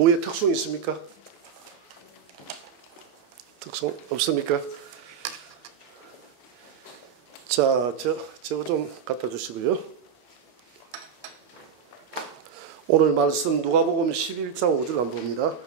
5의 특성 있습니까? 특성 없습니까? 자, 저거 좀 갖다 주시고요. 오늘 말씀 누가복음 11장 5절 한번 봅니다.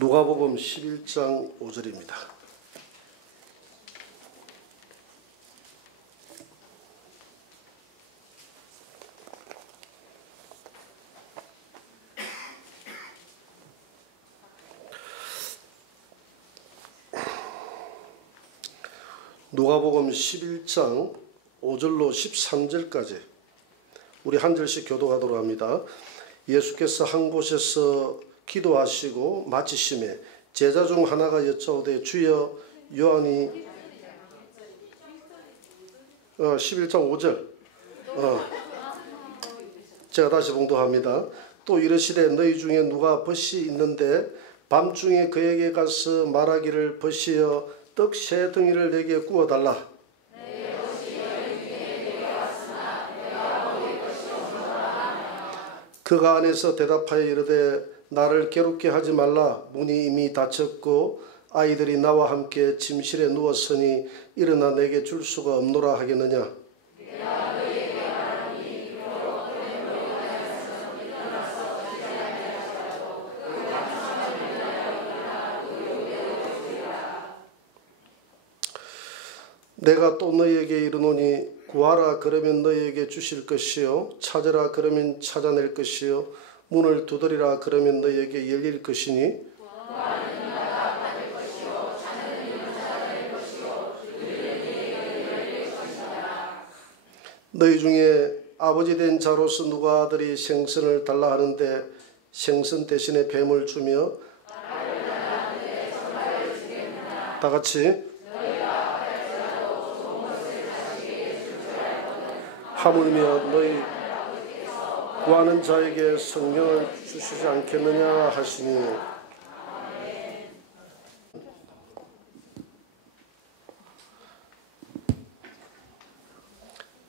누가복음 11장 5절입니다. 누가복음 11장 5절로 13절까지 우리 한 절씩 교독하도록 합니다. 예수께서 한 곳에서 기도하시고 마치심에 제자 중 하나가 여짜오되 주여 요한이 11장 5절 제가 다시 봉독합니다. 또 이르시되 너희 중에 누가 벗이 있는데 밤중에 그에게 가서 말하기를 벗이여 떡 세 덩이를 내게 구워달라. 그가 안에서 대답하여 이르되 나를 괴롭게 하지 말라. 문이 이미 닫혔고 아이들이 나와 함께 침실에 누웠으니 일어나 내게 줄 수가 없노라 하겠느냐. 내가 또 너희에게 이르노니 구하라 그러면 너희에게 주실 것이요 찾으라 그러면 찾아낼 것이요 문을 두드리라 그러면 너희에게 열릴 것이니 너희 중에 아버지 된 자로서 누가 아들이 생선을 달라 하는데 생선 대신에 뱀을 주며 다 같이 하물며 너희 구하는 자에게 성령을 주시지 않겠느냐 하시니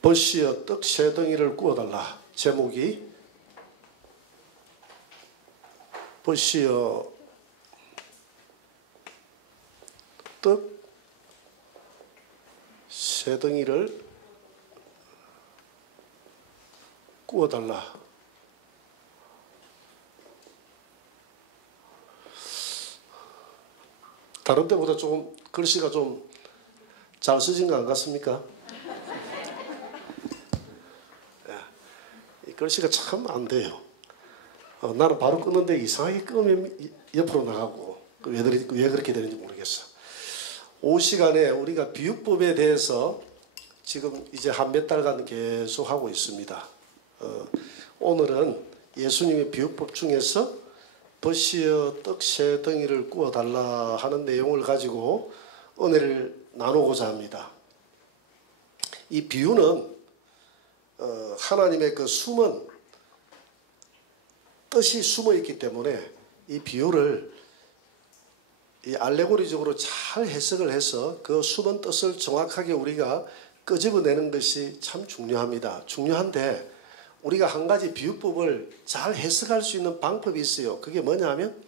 벗이여 떡 세 덩이를 구워달라. 제목이 벗이여 떡 세 덩이를 구워달라. 다른 때보다 조금 글씨가 좀 잘 쓰진 것 같습니까? 이 글씨가 참 안 돼요. 나는 바로 끊는데 이상하게 끊으면 옆으로 나가고 왜 그렇게 되는지 모르겠어. 5시간에 우리가 비유법에 대해서 지금 이제 한 몇 달간 계속 하고 있습니다. 오늘은 예수님의 비유법 중에서 벗이여 떡 세 덩이를 구워달라 하는 내용을 가지고 은혜를 나누고자 합니다. 이 비유는 하나님의 그 숨은 뜻이 숨어 있기 때문에 이 비유를 이 알레고리적으로 잘 해석을 해서 그 숨은 뜻을 정확하게 우리가 끄집어내는 것이 참 중요합니다. 중요한데 우리가 한 가지 비유법을 잘 해석할 수 있는 방법이 있어요. 그게 뭐냐 하면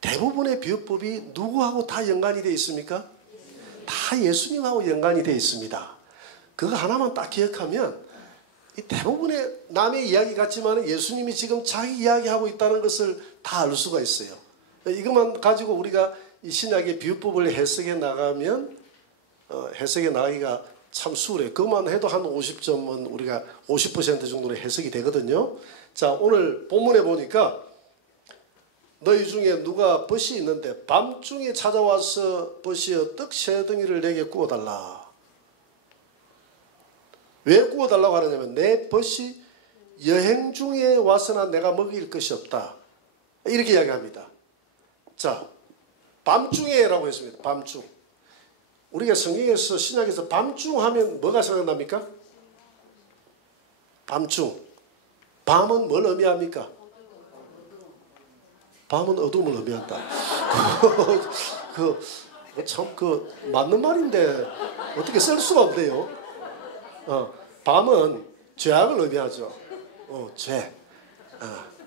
대부분의 비유법이 누구하고 다 연관이 되어 있습니까? 다 예수님하고 연관이 되어 있습니다. 그거 하나만 딱 기억하면 이 대부분의 남의 이야기 같지만 예수님이 지금 자기 이야기하고 있다는 것을 다 알 수가 있어요. 이것만 가지고 우리가 이 신약의 비유법을 해석해 나가면 해석해 나가기가 참 수월해요. 그것만 해도 한 50점은 우리가 50% 정도는 해석이 되거든요. 자, 오늘 본문에 보니까 너희 중에 누가 벗이 있는데 밤중에 찾아와서 벗이여 떡 세 덩이를 내게 구워달라. 왜 구워달라고 하느냐면 내 벗이 여행 중에 와서나 내가 먹일 것이 없다. 이렇게 이야기합니다. 자, 밤중에라고 했습니다. 밤중. 우리가 성경에서 신약에서 밤중 하면 뭐가 생각납니까? 밤중. 밤은 뭘 의미합니까? 밤은 어둠을 의미한다. 참 맞는 말인데 어떻게 쓸 수가 없네요. 밤은 죄악을 의미하죠.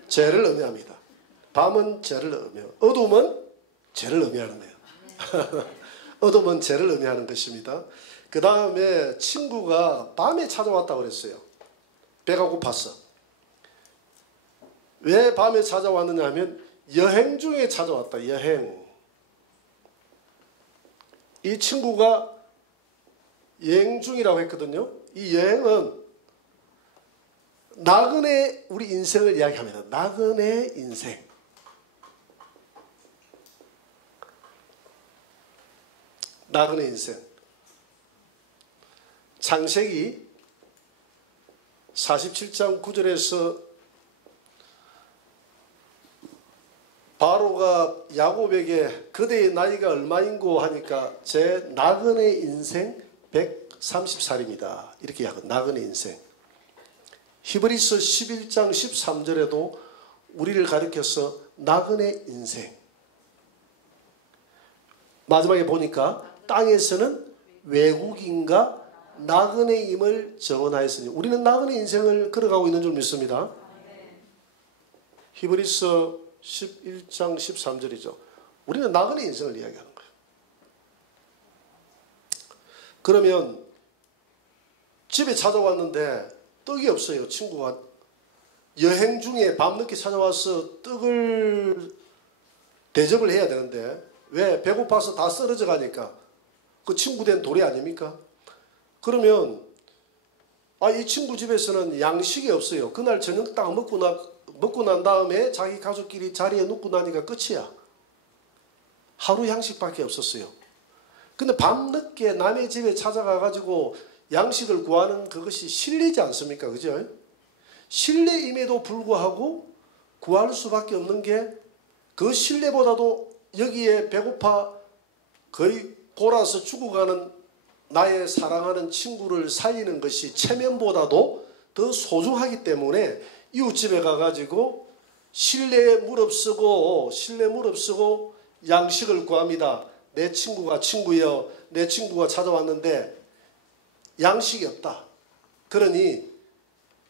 죄를 의미합니다. 밤은 죄를 의미하고 어둠은 죄를 의미하는 거예요. 어둠은 죄를 의미하는 것입니다. 그 다음에 친구가 밤에 찾아왔다고 그랬어요. 배가 고팠어. 왜 밤에 찾아왔느냐 하면 여행 중에 찾아왔다. 여행. 이 친구가 여행 중이라고 했거든요. 이 여행은 나그네 우리 인생을 이야기합니다. 나그네 인생. 나그네 인생. 창세기 47장 9절에서 바로가 야곱에게 그대의 나이가 얼마인고 하니까 제 나그네 인생 130살입니다. 이렇게 하고 나그네 인생. 히브리서 11장 13절에도 우리를 가리켜서 나그네 인생. 마지막에 보니까 땅에서는 외국인과 나그네임을 정언하였으니 우리는 나그네 인생을 걸어가고 있는 줄 믿습니다. 히브리서 11장 13절이죠. 우리는 나그네 인생을 이야기하는 거예요. 그러면 집에 찾아왔는데 떡이 없어요. 친구가 여행 중에 밤늦게 찾아와서 떡을 대접을 해야 되는데 왜? 배고파서 다 쓰러져 가니까. 그 친구 된 돌이 아닙니까? 그러면 이 친구 집에서는 양식이 없어요. 그날 저녁 딱 먹고 난 다음에 자기 가족끼리 자리에 눕고 나니까 끝이야. 하루 양식밖에 없었어요. 근데 밤늦게 남의 집에 찾아가 가지고 양식을 구하는 그것이 실례지 않습니까? 그죠? 실례임에도 불구하고 구할 수밖에 없는 게 그 실례보다도 여기에 배고파 거의 골아서 죽어가는 나의 사랑하는 친구를 살리는 것이 체면보다도 더 소중하기 때문에 이웃집에 가가지고 실내에 무릅쓰고 양식을 구합니다. 내 친구가 찾아왔는데 양식이 없다. 그러니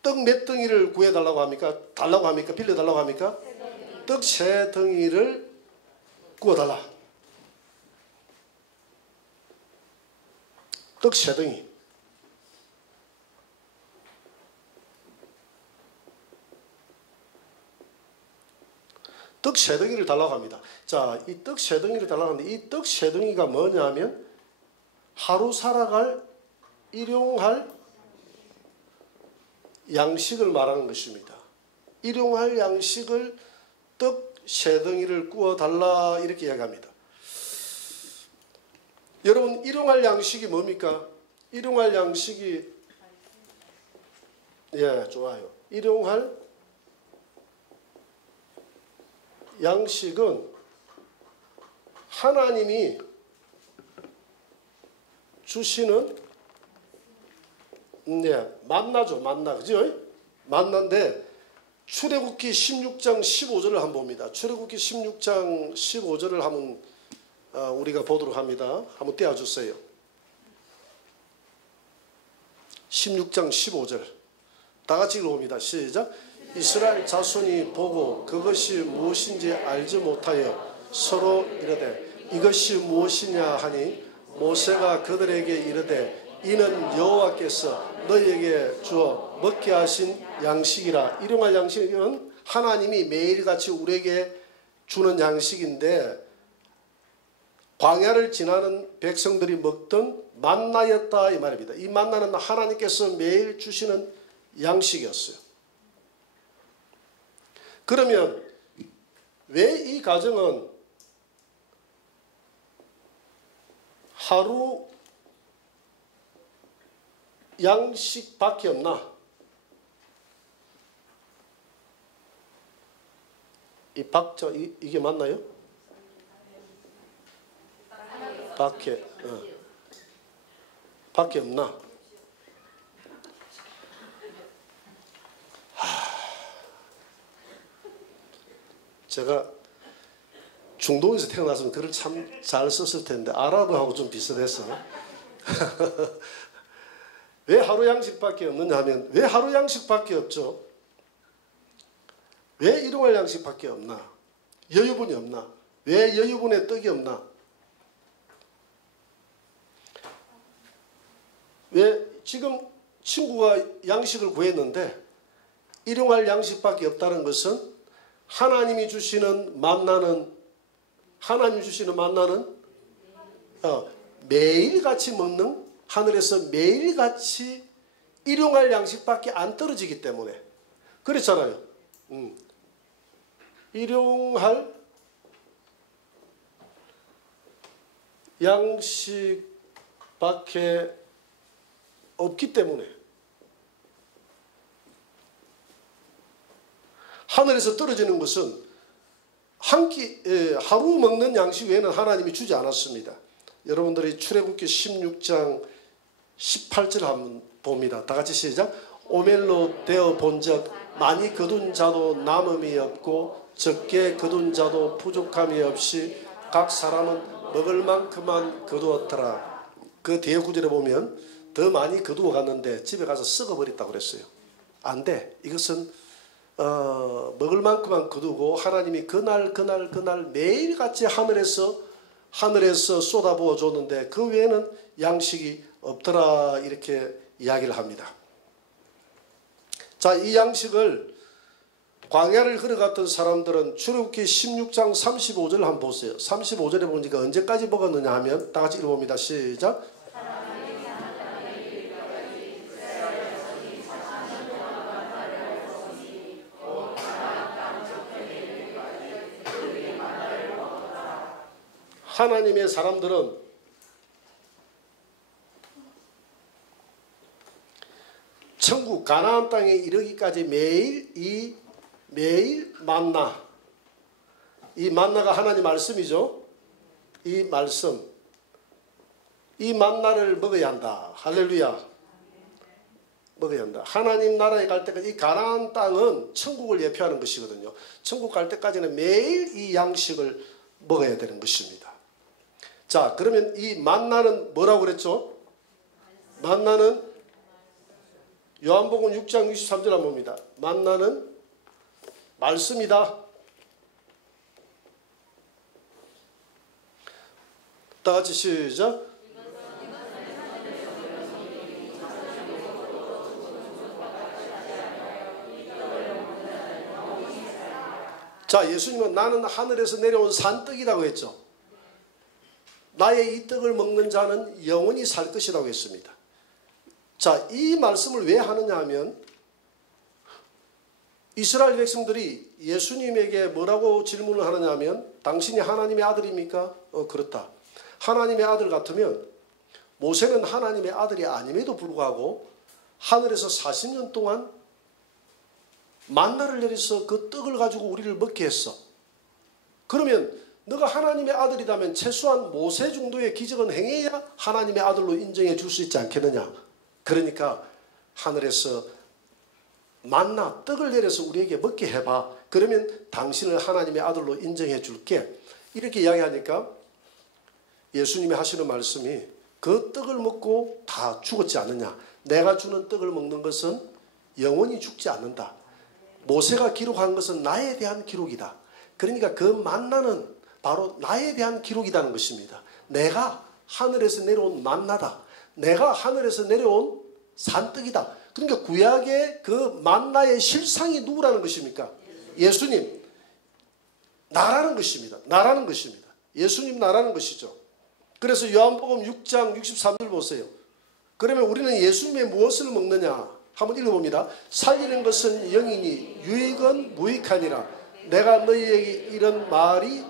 떡 몇 덩이를 구해달라고 합니까? 빌려달라고 합니까? 떡 세 덩이를 구워달라. 떡 세 덩이. 떡 세 덩이를 달라고 합니다. 자, 이 떡 세 덩이를 달라고 하는데 이 떡 세 덩이가 뭐냐면 하루 살아갈 일용할 양식을 말하는 것입니다. 일용할 양식을 떡 세 덩이를 구워달라 이렇게 이야기합니다. 여러분 일용할 양식이 뭡니까? 일용할 양식이 좋아요. 일용할 양식은 하나님이 주시는 만나죠. 만나. 그죠? 만나인데 출애굽기 16장 15절을 한번 봅니다. 출애굽기 16장 15절을 한번 우리가 보도록 합니다. 한번 떼어주세요. 16장 15절 다 같이 읽어봅니다. 시작. 이스라엘 자손이 보고 그것이 무엇인지 알지 못하여 서로 이르되 이것이 무엇이냐 하니 모세가 그들에게 이르되 이는 여호와께서 너희에게 주어 먹게 하신 양식이라. 일용할 양식은 하나님이 매일같이 우리에게 주는 양식인데 광야를 지나는 백성들이 먹던 만나였다 이 말입니다. 이 만나는 하나님께서 매일 주시는 양식이었어요. 그러면 왜 이 가정은 하루 양식밖에 없나? 이 박자 이게 맞나요? 밖에 없나? 제가 중동에서 태어났으면 글을 참 잘 썼을 텐데 아랍어하고 좀 비슷해서 왜 하루 양식밖에 없느냐 하면 왜 하루 양식밖에 없죠? 왜 일용할 양식밖에 없나? 여유분이 없나? 왜 여유분의 떡이 없나? 왜 지금 친구가 양식을 구했는데 일용할 양식밖에 없다는 것은 하나님이 주시는 만나는 매일같이 먹는 하늘에서 매일같이 일용할 양식밖에 안 떨어지기 때문에 그렇잖아요. 일용할 양식밖에 없기 때문에 하늘에서 떨어지는 것은 하루 먹는 양식 외에는 하나님이 주지 않았습니다. 여러분들이 출애굽기 16장 18절 한번 봅니다. 다 같이 시작. 오멜로 되어 본즉 많이 거둔 자도 남음이 없고 적게 거둔 자도 부족함이 없이 각 사람은 먹을 만큼만 거두었더라. 그 뒤에 구절에 보면 더 많이 거두어 갔는데 집에 가서 썩어버렸다고 그랬어요. 안 돼. 이것은 먹을 만큼만 거두고 하나님이 그날 매일같이 하늘에서 쏟아부어 줬는데 그 외에는 양식이 없더라 이렇게 이야기를 합니다. 자, 이 양식을 광야를 걸어갔던 사람들은 출애굽기 16장 35절 한번 보세요. 35절에 보니까 언제까지 먹었느냐 하면 다 같이 읽어봅니다. 시작. 하나님의 사람들은 천국 가나안 땅에 이르기까지 매일 만나, 이 만나가 하나님 말씀이죠. 이 만나를 먹어야 한다. 할렐루야. 먹어야 한다. 하나님 나라에 갈 때까지 이 가나안 땅은 천국을 예표하는 것이거든요. 천국 갈 때까지는 매일 이 양식을 먹어야 되는 것입니다. 자, 그러면 이 만나는 뭐라고 그랬죠? 만나는 요한복음 6장 63절 한번 봅니다. 만나는 말씀이다. 다 같이 시작. 자, 예수님은 나는 하늘에서 내려온 산떡이라고 했죠. 나의 이 떡을 먹는 자는 영원히 살 것이라고 했습니다. 자, 이 말씀을 왜 하느냐 하면 이스라엘 백성들이 예수님에게 뭐라고 질문을 하느냐 하면 당신이 하나님의 아들입니까? 그렇다. 하나님의 아들 같으면 모세는 하나님의 아들이 아님에도 불구하고 하늘에서 40년 동안 만나를 내려서 그 떡을 가지고 우리를 먹게 했어. 그러면 너가 하나님의 아들이라면 최소한 모세 정도의 기적은 행해야 하나님의 아들로 인정해 줄 수 있지 않겠느냐. 그러니까 하늘에서 만나 떡을 내려서 우리에게 먹게 해봐. 그러면 당신을 하나님의 아들로 인정해 줄게. 이렇게 이야기하니까 예수님이 하시는 말씀이 그 떡을 먹고 다 죽었지 않느냐. 내가 주는 떡을 먹는 것은 영원히 죽지 않는다. 모세가 기록한 것은 나에 대한 기록이다. 그러니까 그 만나는 바로 나에 대한 기록이라는 것입니다. 내가 하늘에서 내려온 만나다. 내가 하늘에서 내려온 산떡이다. 그러니까 구약의 그 만나의 실상이 누구라는 것입니까? 예수님. 나라는 것입니다. 나라는 것입니다. 예수님 나라는 것이죠. 그래서 요한복음 6장 63절 보세요. 그러면 우리는 예수님의 무엇을 먹느냐? 한번 읽어봅니다. 살리는 것은 영이니 유익은 무익하니라. 내가 너희에게 이런 말이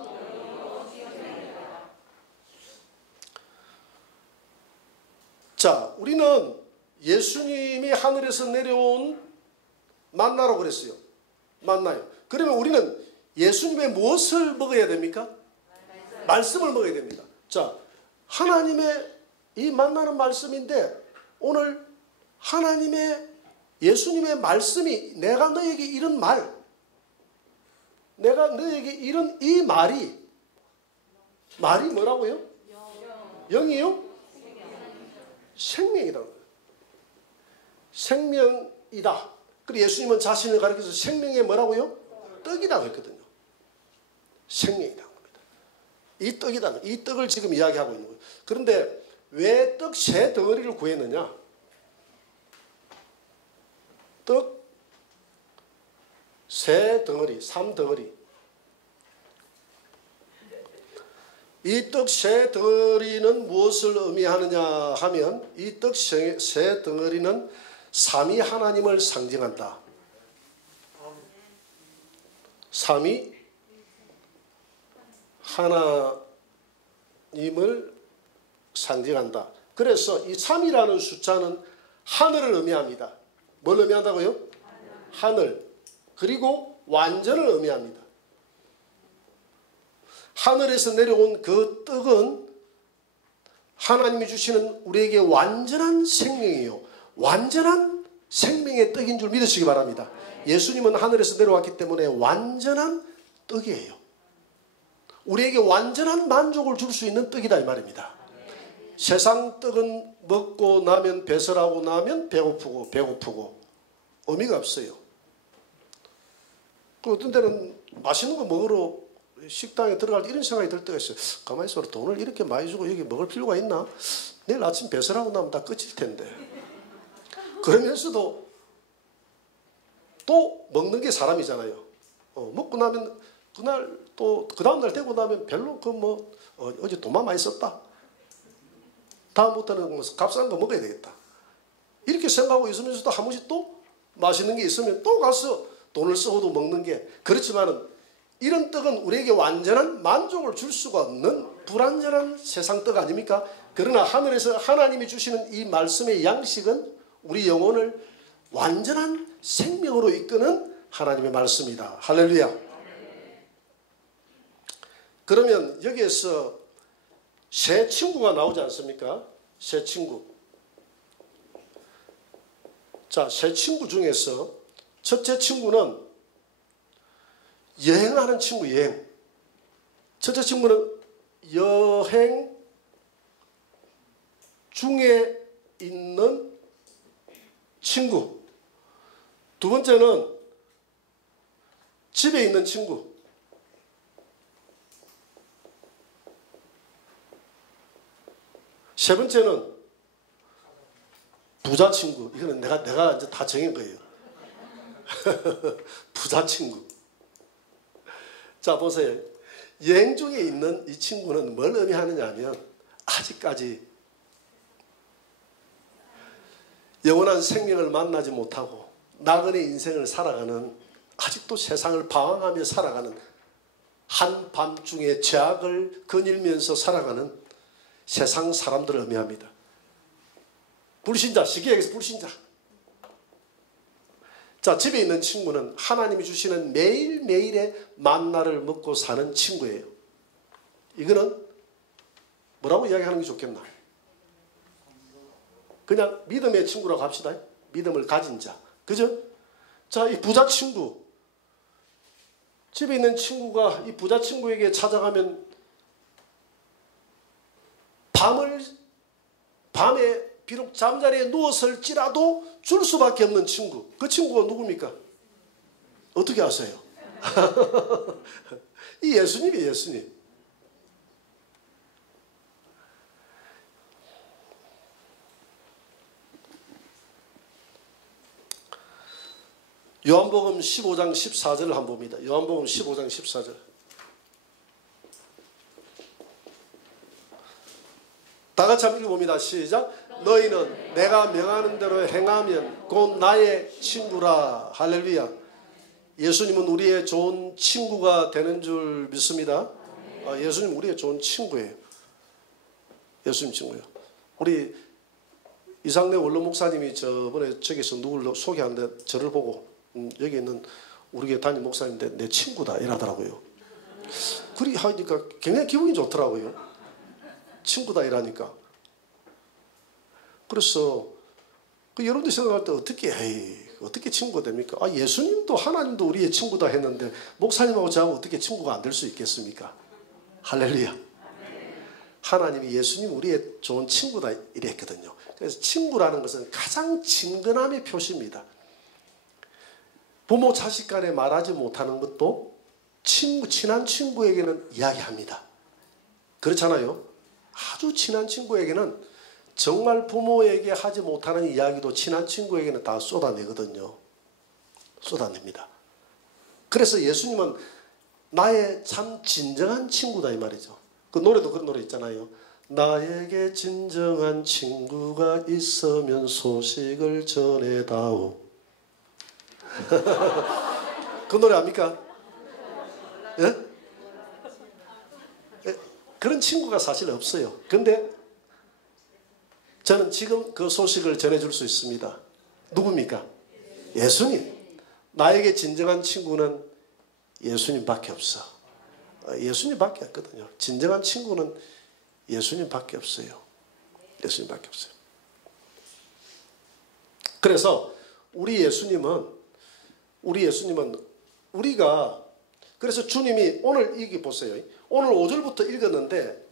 자, 우리는 예수님이 하늘에서 내려온 만나라고 그랬어요. 만나요. 그러면 우리는 예수님의 무엇을 먹어야 됩니까? 말씀을 먹어야 됩니다. 자, 하나님의 이 만나는 말씀인데 오늘 하나님의 예수님의 말씀이 내가 너에게 이런 말, 내가 너에게 이런 이 말이 뭐라고요? 영이요? 생명이다. 생명이다. 그리고 예수님은 자신을 가리켜서 생명의 뭐라고요? 떡이라고 했거든요. 생명이다. 이 떡이다. 이 떡을 지금 이야기하고 있는 거예요. 그런데 왜 떡 세 덩어리를 구했느냐? 떡 세 덩어리, 3덩어리. 이 떡 세 덩어리는 무엇을 의미하느냐 하면 이 떡 세 덩어리는 삼위 하나님을 상징한다. 삼위 하나님을 상징한다. 그래서 이 3이라는 숫자는 하늘을 의미합니다. 뭘 의미한다고요? 하늘. 그리고 완전을 의미합니다. 하늘에서 내려온 그 떡은 하나님이 주시는 우리에게 완전한 생명이에요. 완전한 생명의 떡인 줄 믿으시기 바랍니다. 예수님은 하늘에서 내려왔기 때문에 완전한 떡이에요. 우리에게 완전한 만족을 줄 수 있는 떡이다 이 말입니다. 세상 떡은 먹고 나면 배설하고 나면 배고프고 의미가 없어요. 그 어떤 때는 맛있는 거 먹으러 식당에 들어갈 때 이런 생각이 들 때가 있어요. 가만히 있어, 돈을 이렇게 많이 주고 여기 먹을 필요가 있나? 내일 아침 배설하고 나면 다 끝일 텐데. 그러면서도 또 먹는 게 사람이잖아요. 먹고 나면 그날 또 그 다음날 되고 나면 별로 어제 돈만 많이 썼다. 다음부터는 값싼 거 먹어야 되겠다. 이렇게 생각하고 있으면서도 한 번씩 또 맛있는 게 있으면 또 가서 돈을 써도 먹는 게, 그렇지만은 이런 떡은 우리에게 완전한 만족을 줄 수가 없는 불완전한 세상 떡 아닙니까? 그러나 하늘에서 하나님이 주시는 이 말씀의 양식은 우리 영혼을 완전한 생명으로 이끄는 하나님의 말씀이다. 할렐루야. 그러면 여기에서 새 친구가 나오지 않습니까? 새 친구. 자, 새 친구 중에서 첫째 친구는 여행하는 친구, 여행. 첫째 친구는 여행 중에 있는 친구. 두 번째는 집에 있는 친구. 세 번째는 부자 친구. 이거는 내가 이제 다 정한 거예요. 부자 친구. 자, 보세요. 여행 중에 있는 이 친구는 뭘 의미하느냐 하면 아직까지 영원한 생명을 만나지 못하고 나그네 인생을 살아가는, 아직도 세상을 방황하며 살아가는, 한밤중에 죄악을 거닐면서 살아가는 세상 사람들을 의미합니다. 불신자, 쉽게 얘기해서 불신자. 자, 집에 있는 친구는 하나님이 주시는 매일매일의 만나를 먹고 사는 친구예요. 이거는 뭐라고 이야기하는 게 좋겠나? 그냥 믿음의 친구라고 합시다. 믿음을 가진 자. 그죠? 자, 이 부자 친구. 집에 있는 친구가 이 부자 친구에게 찾아가면 밤에 비록 잠자리에 누웠을지라도 줄 수밖에 없는 친구. 그 친구가 누굽니까? 어떻게 아세요? 이 예수님이에요, 예수님. 요한복음 15장 14절을 한번 봅니다. 요한복음 15장 14절. 다 같이 한번 읽어봅니다. 시작. 너희는 내가 명하는 대로 행하면 곧 나의 친구라. 할렐루야. 예수님은 우리의 좋은 친구가 되는 줄 믿습니다. 예수님 우리의 좋은 친구예요. 예수님 친구예요. 우리 이상래 원로 목사님이 저번에 저기서 누굴 소개하는데 저를 보고 여기 있는 우리 교회 담임 목사님인데 내 친구다 이러더라고요. 그리 하니까 굉장히 기분이 좋더라고요. 친구다 이러니까. 그래서 여러분들 생각할 때 어떻게 친구가 됩니까? 예수님도 하나님도 우리의 친구다 했는데 목사님하고 저하고 어떻게 친구가 안 될 수 있겠습니까? 할렐루야. 하나님이 예수님 우리의 좋은 친구다 이랬거든요. 그래서 친구라는 것은 가장 친근함의 표시입니다. 부모 자식 간에 말하지 못하는 것도 친한 친구에게는 이야기합니다. 그렇잖아요. 아주 친한 친구에게는 정말 부모에게 하지 못하는 이야기도 친한 친구에게는 다 쏟아내거든요. 쏟아냅니다. 그래서 예수님은 나의 참 진정한 친구다 이 말이죠. 그 노래도 그런 노래 있잖아요. 나에게 진정한 친구가 있으면 소식을 전해다오. 그 노래 압니까? 예? 그런 친구가 사실 없어요. 근데 저는 지금 그 소식을 전해줄 수 있습니다. 누굽니까? 예수님. 나에게 진정한 친구는 예수님밖에 없어. 예수님밖에 없거든요. 진정한 친구는 예수님밖에 없어요. 예수님밖에 없어요. 그래서 우리 예수님은 우리가 그래서 주님이 오늘 이게 보세요. 오늘 5절부터 읽었는데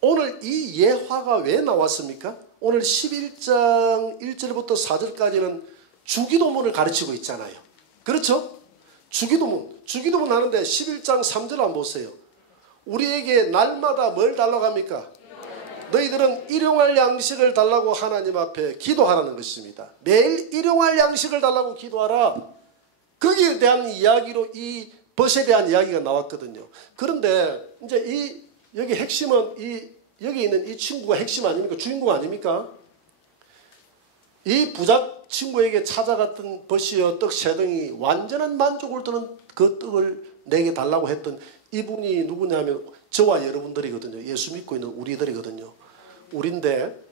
오늘 이 예화가 왜 나왔습니까? 오늘 11장 1절부터 4절까지는 주기도문을 가르치고 있잖아요. 그렇죠? 주기도문 하는데 11장 3절 한번 보세요. 우리에게 날마다 뭘 달라고 합니까? 너희들은 일용할 양식을 달라고 하나님 앞에 기도하라는 것입니다. 매일 일용할 양식을 달라고 기도하라. 거기에 대한 이야기로 이 벗에 대한 이야기가 나왔거든요. 그런데 이제 여기 핵심은 여기 있는 이 친구가 핵심 아닙니까? 주인공 아닙니까? 이 부자 친구에게 찾아갔던 벗이여 떡 세 덩이 완전한 만족을 드는 그 떡을 내게 달라고 했던 이분이 누구냐면 저와 여러분들이거든요. 예수 믿고 있는 우리들이거든요. 우리인데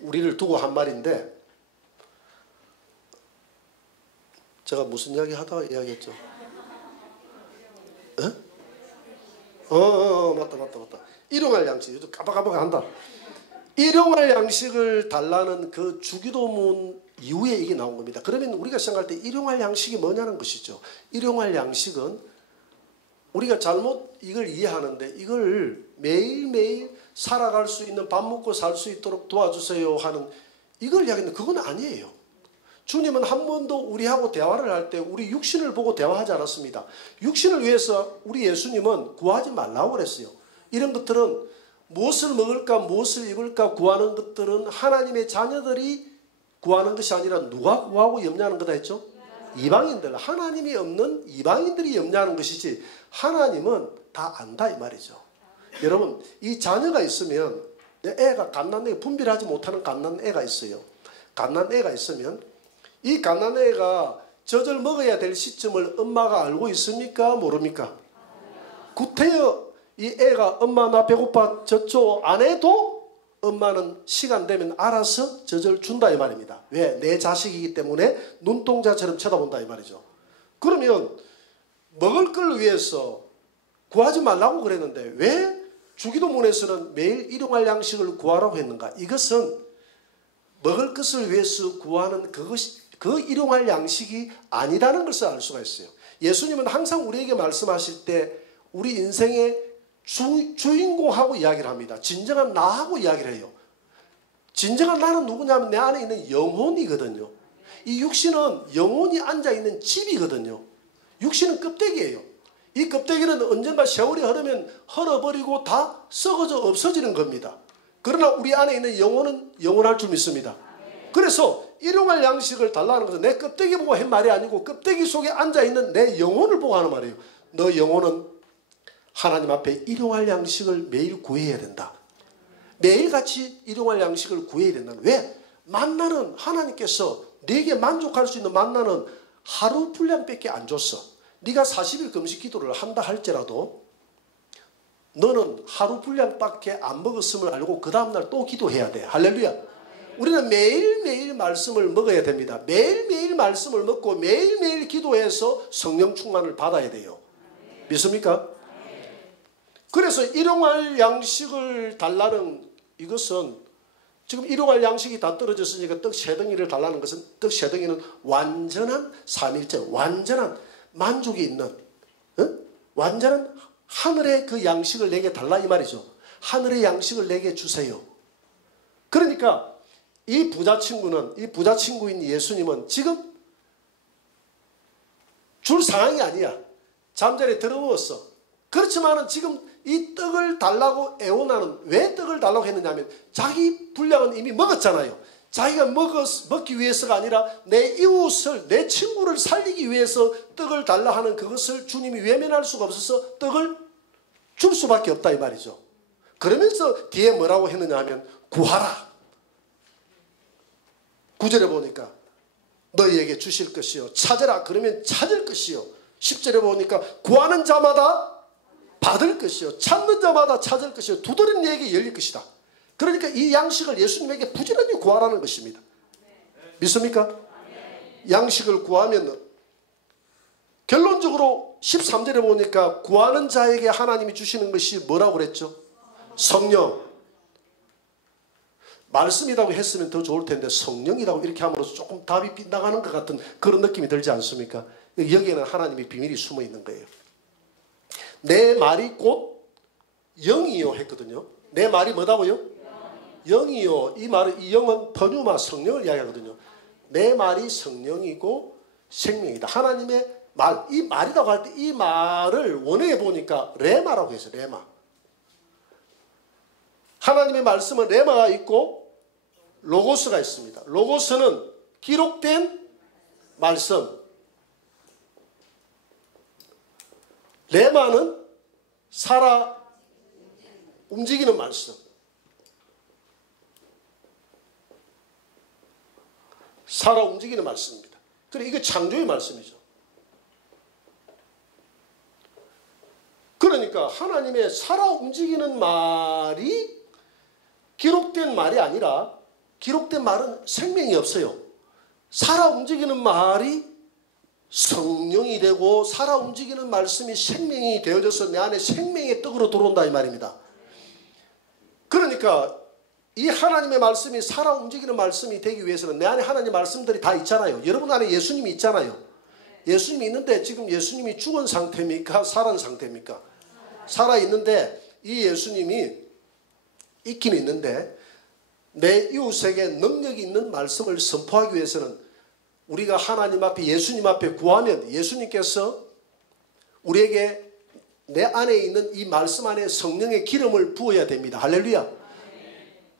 우리를 두고 한 말인데 제가 무슨 이야기 하다가 이야기했죠? 맞다. 일용할 양식. 요즘 깜빡깜빡한다. 일용할 양식을 달라는 그 주기도문 이후에 이게 나온 겁니다. 그러면 우리가 생각할 때 일용할 양식이 뭐냐는 것이죠. 일용할 양식은 우리가 잘못 이걸 이해하는데 이걸 매일매일 살아갈 수 있는 밥 먹고 살 수 있도록 도와주세요 하는 이걸 이야기하는데 그건 아니에요. 주님은 한 번도 우리하고 대화를 할 때 우리 육신을 보고 대화하지 않았습니다. 육신을 위해서 우리 예수님은 구하지 말라고 그랬어요. 이런 것들은 무엇을 먹을까 무엇을 입을까 구하는 것들은 하나님의 자녀들이 구하는 것이 아니라 누가 구하고 염려하는 거다 했죠? 이방인들. 하나님이 없는 이방인들이 염려하는 것이지 하나님은 다 안다 이 말이죠. 여러분 이 자녀가 있으면 애가 갓난애 분별하지 못하는 갓난애가 있어요. 갓난애가 있으면 이 갓난애가 젖을 먹어야 될 시점을 엄마가 알고 있습니까? 모릅니까? 구태여 이 애가 엄마 나 배고파 젖줘 안 해도 엄마는 시간 되면 알아서 젖을 준다 이 말입니다. 왜? 내 자식이기 때문에 눈동자처럼 쳐다본다 이 말이죠. 그러면 먹을 걸 위해서 구하지 말라고 그랬는데 왜 주기도문에서는 매일 일용할 양식을 구하라고 했는가? 이것은 먹을 것을 위해서 구하는 그 일용할 양식이 아니라는 것을 알 수가 있어요. 예수님은 항상 우리에게 말씀하실 때 우리 인생의 주인공하고 이야기를 합니다. 진정한 나하고 이야기를 해요. 진정한 나는 누구냐면 내 안에 있는 영혼이거든요. 이 육신은 영혼이 앉아있는 집이거든요. 육신은 껍데기예요. 이 껍데기는 언젠가 세월이 흐르면 헐어버리고 다 썩어져 없어지는 겁니다. 그러나 우리 안에 있는 영혼은 영원할 줄 믿습니다. 그래서 일용할 양식을 달라는 것은 내 껍데기 보고 한 말이 아니고 껍데기 속에 앉아있는 내 영혼을 보고 하는 말이에요. 너 영혼은 하나님 앞에 일용할 양식을 매일 구해야 된다. 매일같이 일용할 양식을 구해야 된다. 왜? 만나는 하나님께서 네게 만족할 수 있는 만나는 하루 분량밖에 안 줬어. 네가 40일 금식 기도를 한다 할지라도 너는 하루 분량밖에 안 먹었음을 알고 그 다음날 또 기도해야 돼. 할렐루야. 우리는 매일매일 말씀을 먹어야 됩니다. 매일매일 말씀을 먹고 매일매일 기도해서 성령 충만을 받아야 돼요. 믿습니까? 그래서 일용할 양식을 달라는 이것은 지금 일용할 양식이 다 떨어졌으니까 떡 3덩이를 달라는 것은 떡 3덩이는 완전한 삼일째, 완전한 만족이 있는 완전한 하늘의 그 양식을 내게 달라 이 말이죠. 하늘의 양식을 내게 주세요. 그러니까 이 부자 친구인 예수님은 지금 줄 상황이 아니야. 잠자리에 들어누웠어. 그렇지만은 지금 이 떡을 달라고 애원하는, 왜 떡을 달라고 했느냐면 자기 분량은 이미 먹었잖아요. 자기가 먹기 위해서가 아니라 내 이웃을, 내 친구를 살리기 위해서 떡을 달라 하는 그것을 주님이 외면할 수가 없어서 떡을 줄 수밖에 없다 이 말이죠. 그러면서 뒤에 뭐라고 했느냐 하면 구하라. 9절에 보니까 너희에게 주실 것이요 찾으라 그러면 찾을 것이요 10절에 보니까 구하는 자마다 받을 것이요 찾는 자마다 찾을 것이요 두드리는 이에게 열릴 것이다. 그러니까 이 양식을 예수님에게 부지런히 구하라는 것입니다. 믿습니까? 양식을 구하면 결론적으로 13절에 보니까 구하는 자에게 하나님이 주시는 것이 뭐라고 그랬죠? 성령. 말씀이라고 했으면 더 좋을 텐데 성령이라고 이렇게 함으로써 조금 답이 빗나가는 것 같은 그런 느낌이 들지 않습니까? 여기에는 하나님의 비밀이 숨어 있는 거예요. 내 말이 곧 영이요 했거든요. 내 말이 뭐다고요? 영이요. 이 영은 퍼뉴마 성령을 이야기하거든요. 내 말이 성령이고 생명이다. 하나님의 말, 이 말이라고 할 때 이 말을 원어에 보니까 레마라고 했어요. 레마. 하나님의 말씀은 레마가 있고 로고스가 있습니다. 로고스는 기록된 말씀. 레마는 살아 움직이는 말씀. 살아 움직이는 말씀입니다. 그래 이게 창조의 말씀이죠. 그러니까 하나님의 살아 움직이는 말이 기록된 말이 아니라 기록된 말은 생명이 없어요. 살아 움직이는 말이 성령이 되고 살아 움직이는 말씀이 생명이 되어져서 내 안에 생명의 떡으로 들어온다 이 말입니다. 그러니까 이 하나님의 말씀이 살아 움직이는 말씀이 되기 위해서는 내 안에 하나님의 말씀들이 다 있잖아요. 여러분 안에 예수님이 있잖아요. 예수님이 있는데 지금 예수님이 죽은 상태입니까? 살아있는 상태입니까? 살아있는데 이 예수님이 있긴 있는데 내 이웃에게 능력이 있는 말씀을 선포하기 위해서는 우리가 하나님 앞에 예수님 앞에 구하면 예수님께서 우리에게 내 안에 있는 이 말씀 안에 성령의 기름을 부어야 됩니다. 할렐루야.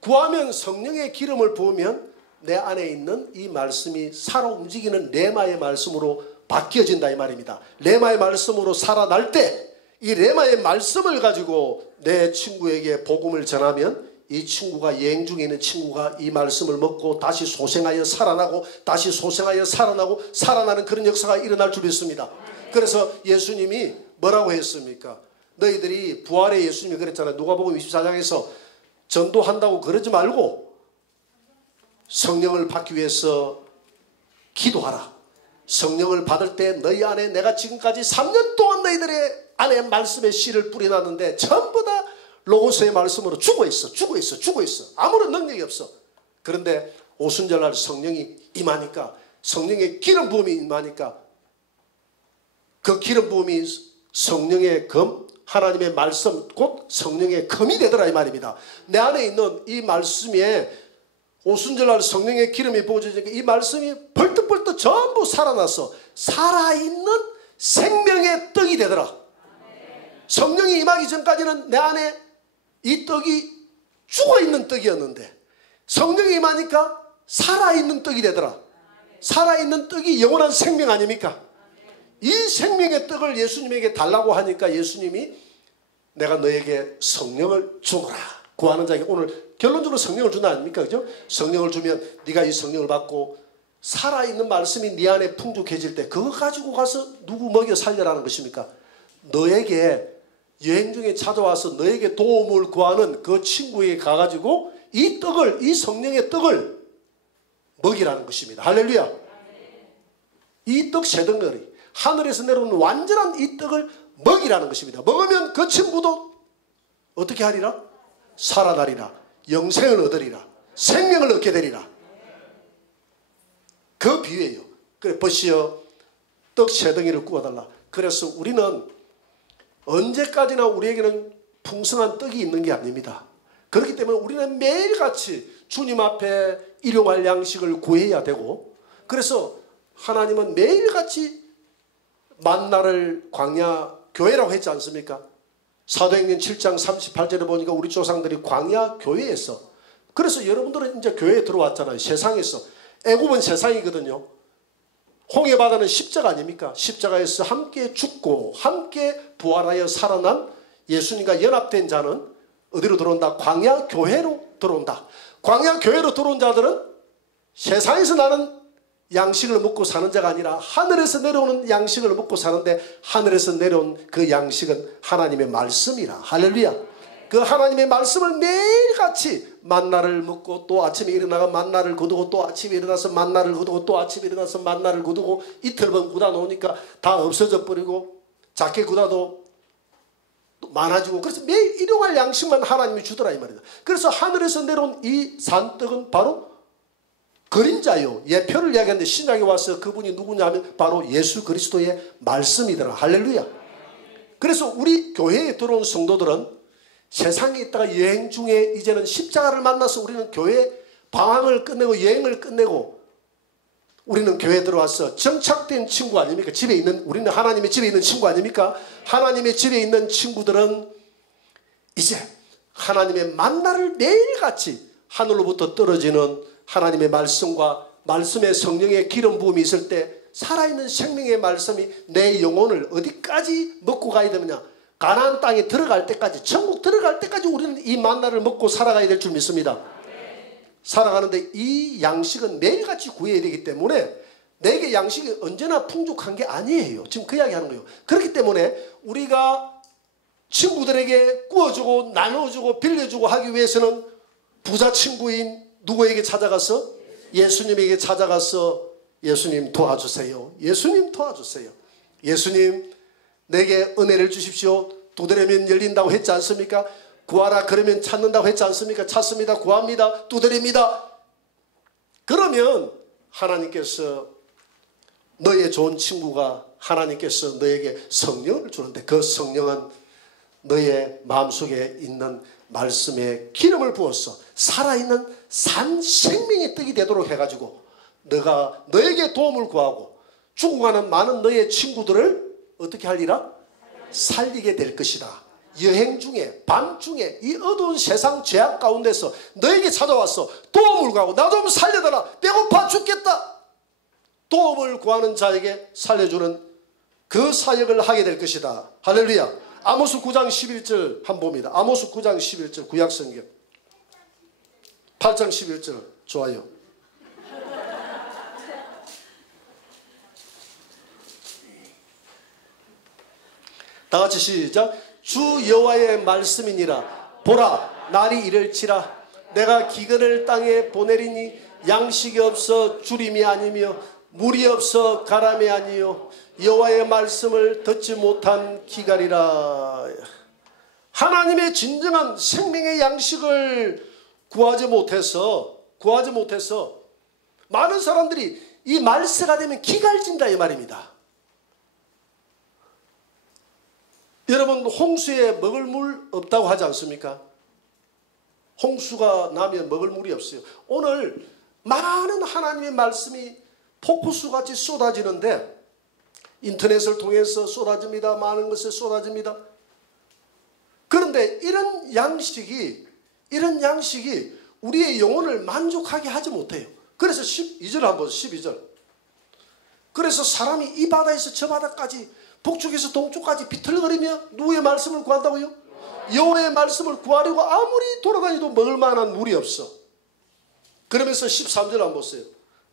구하면 성령의 기름을 부으면 내 안에 있는 이 말씀이 살아 움직이는 레마의 말씀으로 바뀌어진다 이 말입니다. 레마의 말씀으로 살아날 때 이 레마의 말씀을 가지고 내 친구에게 복음을 전하면 이 친구가 여행 중에 있는 친구가 이 말씀을 먹고 다시 소생하여 살아나고 다시 소생하여 살아나고 살아나는 그런 역사가 일어날 줄 믿습니다. 그래서 예수님이 뭐라고 했습니까? 너희들이 부활의 예수님이 그랬잖아요. 누가복음 24장에서 전도한다고 그러지 말고 성령을 받기 위해서 기도하라. 성령을 받을 때 너희 안에 내가 지금까지 3년 동안 너희들의 안에 말씀의 씨를 뿌려놨는데 전부 다 로고스의 말씀으로 죽어있어. 아무런 능력이 없어. 그런데 오순절날 성령이 임하니까 성령의 기름 부음이 임하니까 그 기름 부음이 성령의 검, 하나님의 말씀 곧 성령의 검이 되더라 이 말입니다. 내 안에 있는 이 말씀에 오순절날 성령의 기름이 부어지니까 이 말씀이 벌떡벌떡 전부 살아나서 살아있는 생명의 떡이 되더라. 성령이 임하기 전까지는 내 안에 이 떡이 죽어있는 떡이었는데 성령이 임하니까 살아있는 떡이 되더라. 살아있는 떡이 영원한 생명 아닙니까? 이 생명의 떡을 예수님에게 달라고 하니까 예수님이 내가 너에게 성령을 주노라. 구하는 자에게 오늘 결론적으로 성령을 준다 아닙니까? 그죠? 성령을 주면 네가 이 성령을 받고 살아있는 말씀이 네 안에 풍족해질 때 그거 가지고 가서 누구 먹여 살려라는 것입니까? 너에게 여행 중에 찾아와서 너에게 도움을 구하는 그 친구에게 가가지고 이 떡을, 이 성령의 떡을 먹이라는 것입니다. 할렐루야. 이 떡 세 덩어리, 하늘에서 내려오는 완전한 이 떡을 먹이라는 것입니다. 먹으면 그 친구도 어떻게 하리라? 살아나리라. 영생을 얻으리라. 생명을 얻게 되리라. 그 비유예요. 그래 보시오. 떡 세 덩이를 구워달라. 그래서 우리는 언제까지나 우리에게는 풍성한 떡이 있는 게 아닙니다. 그렇기 때문에 우리는 매일같이 주님 앞에 일용할 양식을 구해야 되고, 그래서 하나님은 매일같이 만나를 광야 교회라고 했지 않습니까? 사도행전 7장 38절에 보니까 우리 조상들이 광야 교회에서, 그래서 여러분들은 이제 교회에 들어왔잖아요. 세상에서. 애굽은 세상이거든요. 홍해바다는 십자가 아닙니까? 십자가에서 함께 죽고 함께 부활하여 살아난 예수님과 연합된 자는 어디로 들어온다? 광야 교회로 들어온다. 광야 교회로 들어온 자들은 세상에서 나는 양식을 먹고 사는 자가 아니라 하늘에서 내려오는 양식을 먹고 사는데, 하늘에서 내려온 그 양식은 하나님의 말씀이라. 할렐루야. 그 하나님의 말씀을 매일같이 만나를 먹고, 또 아침에 일어나가 만나를 거두고, 또 아침에 일어나서 만나를 거두고, 또 아침에 일어나서 만나를 거두고, 이틀만 굳어 놓으니까 다 없어져 버리고, 작게 굳어도 많아지고, 그래서 매일 일용할 양식만 하나님이 주더라 이 말이다. 그래서 하늘에서 내려온 이 산떡은 바로 그림자요, 예표를 이야기하는데, 신약에 와서 그분이 누구냐면 바로 예수 그리스도의 말씀이더라. 할렐루야. 그래서 우리 교회에 들어온 성도들은 세상에 있다가 여행 중에 이제는 십자가를 만나서 우리는 교회 방황을 끝내고 여행을 끝내고 우리는 교회에 들어와서 정착된 친구 아닙니까? 집에 있는, 우리는 하나님의 집에 있는 친구 아닙니까? 하나님의 집에 있는 친구들은 이제 하나님의 만나를 매일같이 하늘로부터 떨어지는 하나님의 말씀과 말씀의 성령의 기름 부음이 있을 때, 살아있는 생명의 말씀이 내 영혼을 어디까지 먹고 가야 되느냐? 가나안 땅에 들어갈 때까지, 천국 들어갈 때까지 우리는 이 만나를 먹고 살아가야 될 줄 믿습니다. 살아가는데 이 양식은 매일같이 구해야 되기 때문에 내게 양식이 언제나 풍족한 게 아니에요. 지금 그 이야기 하는 거예요. 그렇기 때문에 우리가 친구들에게 구워주고 나눠주고 빌려주고 하기 위해서는 부자 친구인 누구에게 찾아가서? 예수님에게 찾아가서 예수님 도와주세요. 예수님 도와주세요. 예수님 내게 은혜를 주십시오. 두드리면 열린다고 했지 않습니까? 구하라 그러면 찾는다고 했지 않습니까? 찾습니다. 구합니다. 두드립니다. 그러면 하나님께서, 너의 좋은 친구가 하나님께서 너에게 성령을 주는데, 그 성령은 너의 마음속에 있는 말씀에 기름을 부어서 살아있는 산 생명의 떡이 되도록 해가지고 너가 너에게 도움을 구하고 죽어가는 많은 너의 친구들을 어떻게 하리라? 살리게 될 것이다. 여행 중에, 밤중에, 이 어두운 세상 죄악 가운데서 너에게 찾아와서 도움을 구하고, 나 좀 살려달라, 배고파 죽겠다, 도움을 구하는 자에게 살려주는 그 사역을 하게 될 것이다. 할렐루야. 아모스 9장 11절 한번 봅니다. 아모스 9장 11절 구약성경 8장 11절 좋아요. 다 같이 시작. 주 여호와의 말씀이니라. 보라, 날이 이를지라. 내가 기근을 땅에 보내리니 양식이 없어 주림이 아니며 물이 없어 가람이 아니요 여호와의 말씀을 듣지 못한 기갈이라. 하나님의 진정한 생명의 양식을 구하지 못해서 많은 사람들이 이 말세가 되면 기갈진다 이 말입니다. 여러분, 홍수에 먹을 물 없다고 하지 않습니까? 홍수가 나면 먹을 물이 없어요. 오늘 많은 하나님의 말씀이 폭포수같이 쏟아지는데, 인터넷을 통해서 쏟아집니다. 많은 것에 쏟아집니다. 그런데 이런 양식이 우리의 영혼을 만족하게 하지 못해요. 그래서 12절 한번 12절. 그래서 사람이 이 바다에서 저 바다까지, 북쪽에서 동쪽까지 비틀거리며 누구의 말씀을 구한다고요? 여호와의 말씀을 구하려고 아무리 돌아다니도 먹을 만한 물이 없어. 그러면서 13절 한번 보세요.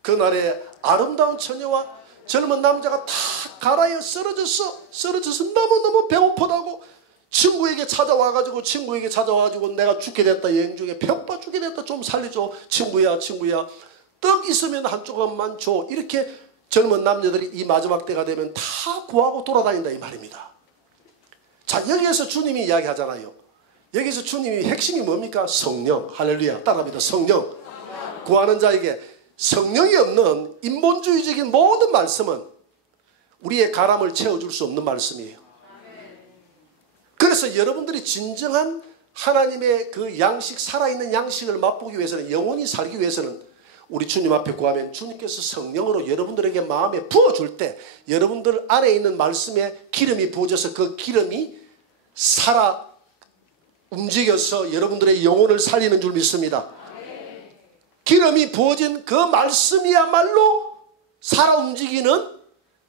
그날에 아름다운 처녀와 젊은 남자가 다 가라에 쓰러져서 너무너무 배고프다고 친구에게 찾아와가지고 내가 죽게 됐다. 여행 중에 배고파 죽게 됐다. 좀 살려줘. 친구야. 떡 있으면 한 조각만 줘. 이렇게 젊은 남자들이 이 마지막 때가 되면 다 구하고 돌아다닌다 이 말입니다. 자, 여기에서 주님이 이야기하잖아요. 여기서 주님이 핵심이 뭡니까? 성령. 할렐루야. 따라합니다. 성령. 구하는 자에게 성령이 없는 인본주의적인 모든 말씀은 우리의 가람을 채워줄 수 없는 말씀이에요. 그래서 여러분들이 진정한 하나님의 그 양식, 살아있는 양식을 맛보기 위해서는, 영원히 살기 위해서는 우리 주님 앞에 구하면 주님께서 성령으로 여러분들에게 마음에 부어줄 때 여러분들 안에 있는 말씀에 기름이 부어져서 그 기름이 살아 움직여서 여러분들의 영혼을 살리는 줄 믿습니다. 기름이 부어진 그 말씀이야말로 살아 움직이는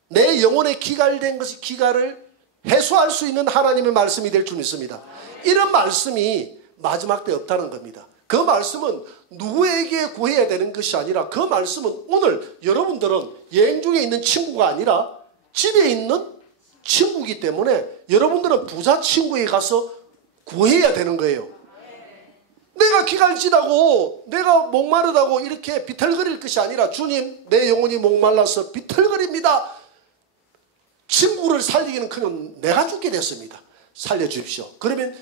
내 영혼에 기갈된 것이 기갈을 해소할 수 있는 하나님의 말씀이 될 줄 믿습니다. 이런 말씀이 마지막 때 없다는 겁니다. 그 말씀은 누구에게 구해야 되는 것이 아니라 그 말씀은 오늘 여러분들은 여행 중에 있는 친구가 아니라 집에 있는 친구이기 때문에 여러분들은 부자 친구에 가서 구해야 되는 거예요. 내가 기갈지다고 내가 목마르다고 이렇게 비틀거릴 것이 아니라 주님 내 영혼이 목말라서 비틀거립니다. 친구를 살리기는커녕 내가 죽게 됐습니다. 살려주십시오. 그러면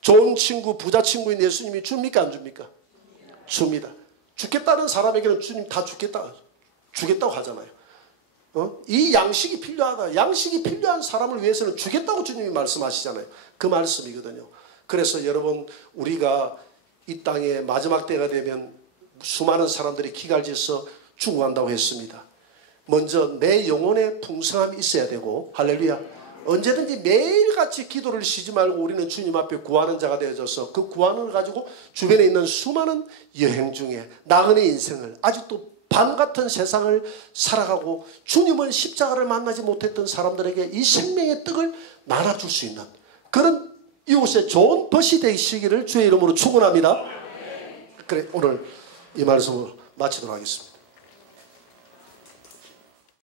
좋은 친구, 부자 친구인 예수님이 줍니까 안 줍니까? 줍니다. 죽겠다는 사람에게는 주님 다 주겠다고 하잖아요. 이 양식이 필요하다. 양식이 필요한 사람을 위해서는 주겠다고 주님이 말씀하시잖아요. 그 말씀이거든요. 그래서 여러분 우리가 이 땅에 마지막 때가 되면 수많은 사람들이 기갈지어서 죽어간다고 했습니다. 먼저 내 영혼에 풍성함이 있어야 되고, 할렐루야, 언제든지 매일같이 기도를 쉬지 말고 우리는 주님 앞에 구하는 자가 되어져서 그 구하는 걸 가지고 주변에 있는 수많은 여행 중에 나그네 인생을, 아직도 밤같은 세상을 살아가고 주님은 십자가를 만나지 못했던 사람들에게 이 생명의 떡을 나눠줄 수 있는 그런 이웃의 좋은 벗이 되시기를 주의 이름으로 축원합니다. 그래, 오늘 이 말씀을 마치도록 하겠습니다.